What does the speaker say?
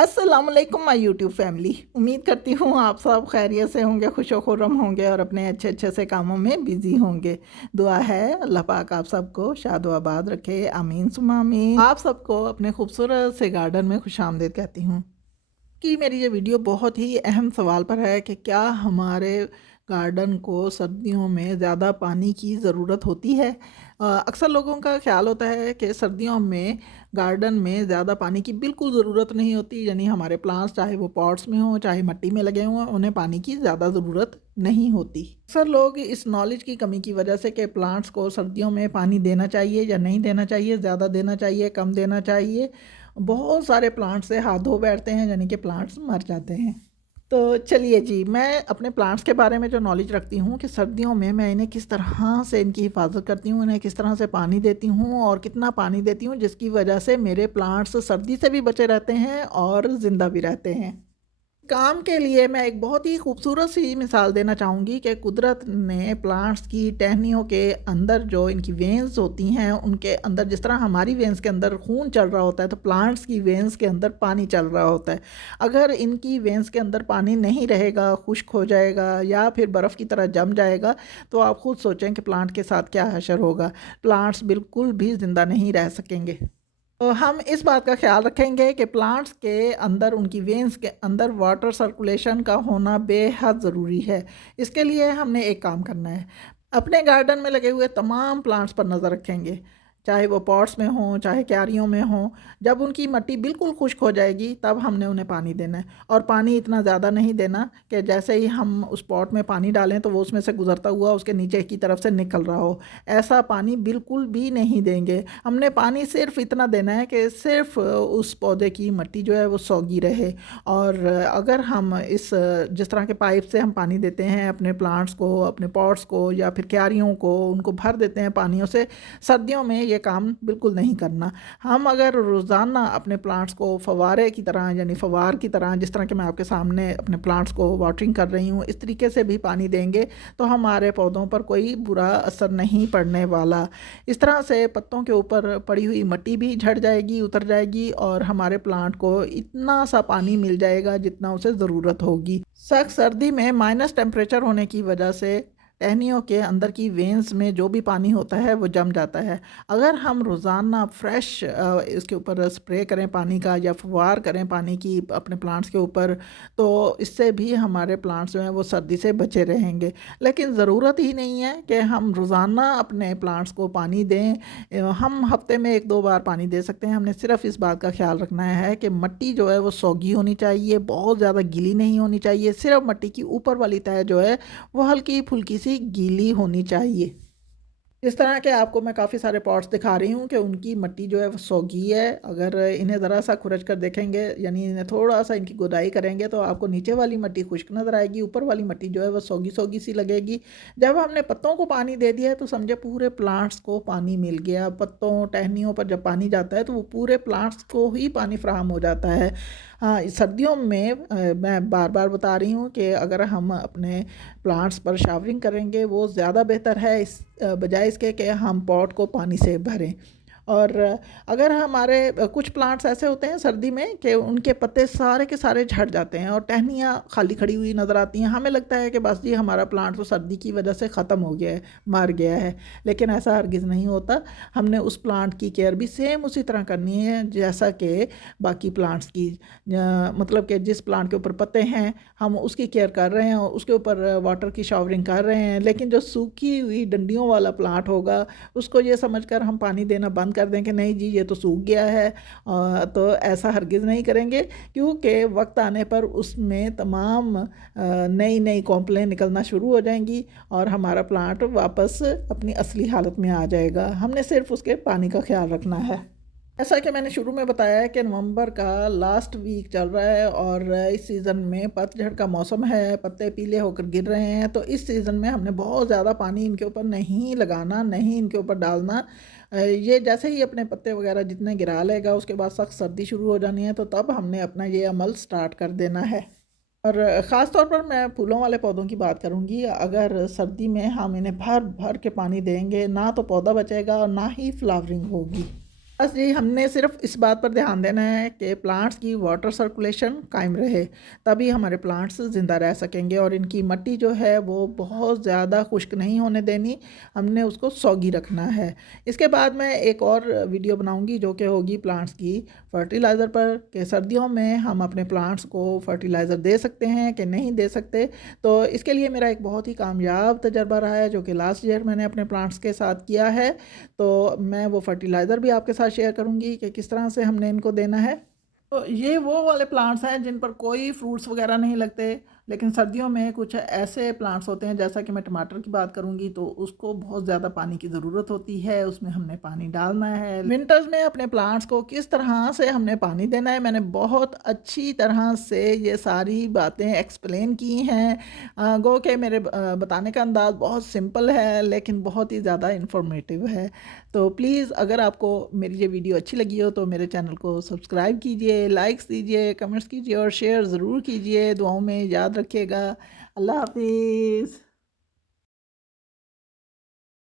अस्सलाम वालेकुम my YouTube family. उम्मीद करती हूँ आप सब खैरियत से होंगे, खुश व खुर्रम होंगे और अपने अच्छे अच्छे से कामों में बिजी होंगे। दुआ है अल्लाह पाक आप सबको शाद व आबाद रखे, आमीन सुम्मा आमीन। आप सबको अपने खूबसूरत से गार्डन में खुशामदीद कहती हूँ कि मेरी ये वीडियो बहुत ही अहम सवाल पर है कि क्या हमारे गार्डन को सर्दियों में ज़्यादा पानी की ज़रूरत होती है। अक्सर लोगों का ख्याल होता है कि सर्दियों में गार्डन में ज़्यादा पानी की बिल्कुल ज़रूरत नहीं होती, यानी हमारे प्लांट्स चाहे वो पॉट्स में हों चाहे मिट्टी में लगे हों, उन्हें पानी की ज़्यादा ज़रूरत नहीं होती। अक्सर लोग इस नॉलेज की कमी की वजह से कि प्लांट्स को सर्दियों में पानी देना चाहिए या नहीं देना चाहिए, ज़्यादा देना चाहिए कम देना चाहिए, बहुत सारे प्लांट्स से हाथ धो बैठते हैं, यानी कि प्लांट्स मर जाते हैं। तो चलिए जी, मैं अपने प्लांट्स के बारे में जो नॉलेज रखती हूँ कि सर्दियों में मैं इन्हें किस तरह से इनकी हिफाजत करती हूँ, इन्हें किस तरह से पानी देती हूँ और कितना पानी देती हूँ जिसकी वजह से मेरे प्लांट्स सर्दी से भी बचे रहते हैं और ज़िंदा भी रहते हैं। काम के लिए मैं एक बहुत ही खूबसूरत सी मिसाल देना चाहूँगी कि कुदरत ने प्लांट्स की टहनियों के अंदर जो इनकी वेन्स होती हैं, उनके अंदर जिस तरह हमारी वेन्स के अंदर खून चल रहा होता है, तो प्लांट्स की वेन्स के अंदर पानी चल रहा होता है। अगर इनकी वेन्स के अंदर पानी नहीं रहेगा, खुश्क हो जाएगा या फिर बर्फ़ की तरह जम जाएगा, तो आप खुद सोचें कि प्लांट के साथ क्या हशर होगा। प्लांट्स बिल्कुल भी ज़िंदा नहीं रह सकेंगे। तो हम इस बात का ख्याल रखेंगे कि प्लांट्स के अंदर, उनकी वेन्स के अंदर वाटर सर्कुलेशन का होना बेहद ज़रूरी है। इसके लिए हमने एक काम करना है, अपने गार्डन में लगे हुए तमाम प्लांट्स पर नज़र रखेंगे, चाहे वो पॉट्स में हों चाहे क्यारियों में हों। जब उनकी मिट्टी बिल्कुल खुश्क हो जाएगी तब हमने उन्हें पानी देना है, और पानी इतना ज़्यादा नहीं देना कि जैसे ही हम उस पॉट में पानी डालें तो वो उसमें से गुजरता हुआ उसके नीचे की तरफ से निकल रहा हो। ऐसा पानी बिल्कुल भी नहीं देंगे। हमने पानी सिर्फ इतना देना है कि सिर्फ उस पौधे की मिट्टी जो है वो सौगी रहे। और अगर हम इस जिस तरह के पाइप से हम पानी देते हैं अपने प्लांट्स को, अपने पॉट्स को या फिर क्यारियों को, उनको भर देते हैं पानियों से, सर्दियों में ये काम बिल्कुल नहीं करना। हम अगर रोज़ाना अपने प्लांट्स को फव्वारे की तरह, यानी फव्वार की तरह, जिस तरह के मैं आपके सामने अपने प्लांट्स को वाटरिंग कर रही हूँ, इस तरीके से भी पानी देंगे तो हमारे पौधों पर कोई बुरा असर नहीं पड़ने वाला। इस तरह से पत्तों के ऊपर पड़ी हुई मिट्टी भी झड़ जाएगी, उतर जाएगी, और हमारे प्लांट को इतना सा पानी मिल जाएगा जितना उसे ज़रूरत होगी। सख्त सर्दी में माइनस टेम्परेचर होने की वजह से टहनियों के अंदर की वेन्स में जो भी पानी होता है वो जम जाता है। अगर हम रोज़ाना फ्रेश इसके ऊपर स्प्रे करें पानी का, या फुहार करें पानी की अपने प्लांट्स के ऊपर, तो इससे भी हमारे प्लांट्स जो हैं वो सर्दी से बचे रहेंगे। लेकिन ज़रूरत ही नहीं है कि हम रोज़ाना अपने प्लांट्स को पानी दें। हम हफ्ते में 1-2 बार पानी दे सकते हैं। हमने सिर्फ इस बात का ख्याल रखना है कि मिट्टी जो है वो सौगी होनी चाहिए, बहुत ज़्यादा गीली नहीं होनी चाहिए। सिर्फ मिट्टी की ऊपर वाली तह जो है वो हल्की फुल्की सी गीली होनी चाहिए। इस तरह के आपको मैं काफ़ी सारे पॉट्स दिखा रही हूँ कि उनकी मिट्टी जो है वो सोगी है। अगर इन्हें ज़रा सा खुरच कर देखेंगे, यानी इन्हें थोड़ा सा इनकी गुदाई करेंगे, तो आपको नीचे वाली मिट्टी खुश्क नज़र आएगी, ऊपर वाली मिट्टी जो है वो सोगी सोगी सी लगेगी। जब हमने पत्तों को पानी दे दिया है तो समझे पूरे प्लांट्स को पानी मिल गया। पत्तों टहनियों पर जब पानी जाता है तो वो पूरे प्लांट्स को ही पानी फ्राहम हो जाता है। हाँ, सर्दियों में मैं बार बार बता रही हूँ कि अगर हम अपने प्लांट्स पर शावरिंग करेंगे वो ज़्यादा बेहतर है, इस बजाय इसके कि हम पॉट को पानी से भरें। और अगर हमारे कुछ प्लांट्स ऐसे होते हैं सर्दी में कि उनके पत्ते सारे के सारे झड़ जाते हैं और टहनियाँ खाली खड़ी हुई नज़र आती हैं, हमें लगता है कि बस जी हमारा प्लांट तो सर्दी की वजह से ख़त्म हो गया है, मर गया है। लेकिन ऐसा हरगिज़ नहीं होता। हमने उस प्लांट की केयर भी सेम उसी तरह करनी है जैसा कि बाकी प्लांट्स की। मतलब कि जिस प्लांट के ऊपर पत्ते हैं हम उसकी केयर कर रहे हैं और उसके ऊपर वाटर की शावरिंग कर रहे हैं, लेकिन जो सूखी हुई डंडियों वाला प्लांट होगा उसको ये समझकर हम पानी देना बंद कर दें कि नहीं जी ये तो सूख गया है, तो ऐसा हरगिज़ नहीं करेंगे, क्योंकि वक्त आने पर उसमें तमाम नई नई कॉम्प्लेन निकलना शुरू हो जाएंगी और हमारा प्लांट वापस अपनी असली हालत में आ जाएगा। हमने सिर्फ उसके पानी का ख्याल रखना है। ऐसा कि मैंने शुरू में बताया है कि नवंबर का लास्ट वीक चल रहा है और इस सीज़न में पतझड़ का मौसम है, पत्ते पीले होकर गिर रहे हैं, तो इस सीज़न में हमने बहुत ज़्यादा पानी इनके ऊपर नहीं लगाना, नहीं इनके ऊपर डालना। ये जैसे ही अपने पत्ते वगैरह जितने गिरा लेगा उसके बाद सख्त सर्दी शुरू हो जानी है, तो तब हमने अपना ये अमल स्टार्ट कर देना है। और ख़ास तौर पर मैं फूलों वाले पौधों की बात करूँगी। अगर सर्दी में हम इन्हें भर भर के पानी देंगे, ना तो पौधा बचेगा और ना ही फ्लावरिंग होगी। बस जी हमने सिर्फ इस बात पर ध्यान देना है कि प्लांट्स की वाटर सर्कुलेशन कायम रहे, तभी हमारे प्लांट्स ज़िंदा रह सकेंगे। और इनकी मिट्टी जो है वो बहुत ज़्यादा खुश्क नहीं होने देनी, हमने उसको सौगी रखना है। इसके बाद मैं एक और वीडियो बनाऊंगी जो कि होगी प्लांट्स की फर्टिलाइज़र पर, कि सर्दियों में हम अपने प्लांट्स को फर्टिलाइज़र दे सकते हैं कि नहीं दे सकते। तो इसके लिए मेरा एक बहुत ही कामयाब तजर्बा रहा है जो कि लास्ट ईयर मैंने अपने प्लांट्स के साथ किया है। तो मैं वो फर्टिलाइज़र भी आपके साथ शेयर करूँगी कि किस तरह से हमने इनको देना है। तो ये वो वाले प्लांट्स हैं जिन पर कोई फ्रूट्स वगैरह नहीं लगते, लेकिन सर्दियों में कुछ ऐसे प्लांट्स होते हैं, जैसा कि मैं टमाटर की बात करूंगी तो उसको बहुत ज़्यादा पानी की ज़रूरत होती है, उसमें हमने पानी डालना है। विंटर्स में अपने प्लांट्स को किस तरह से हमने पानी देना है, मैंने बहुत अच्छी तरह से ये सारी बातें एक्सप्लेन की हैं। गो के मेरे बताने का अंदाज़ बहुत सिंपल है लेकिन बहुत ही ज़्यादा इंफॉर्मेटिव है। तो प्लीज़ अगर आपको मेरी ये वीडियो अच्छी लगी हो तो मेरे चैनल को सब्सक्राइब कीजिए, लाइक्स दीजिए, कमेंट्स कीजिए और शेयर ज़रूर कीजिए। दुआओं में याद रखिएगा। अल्लाह हाफिज़।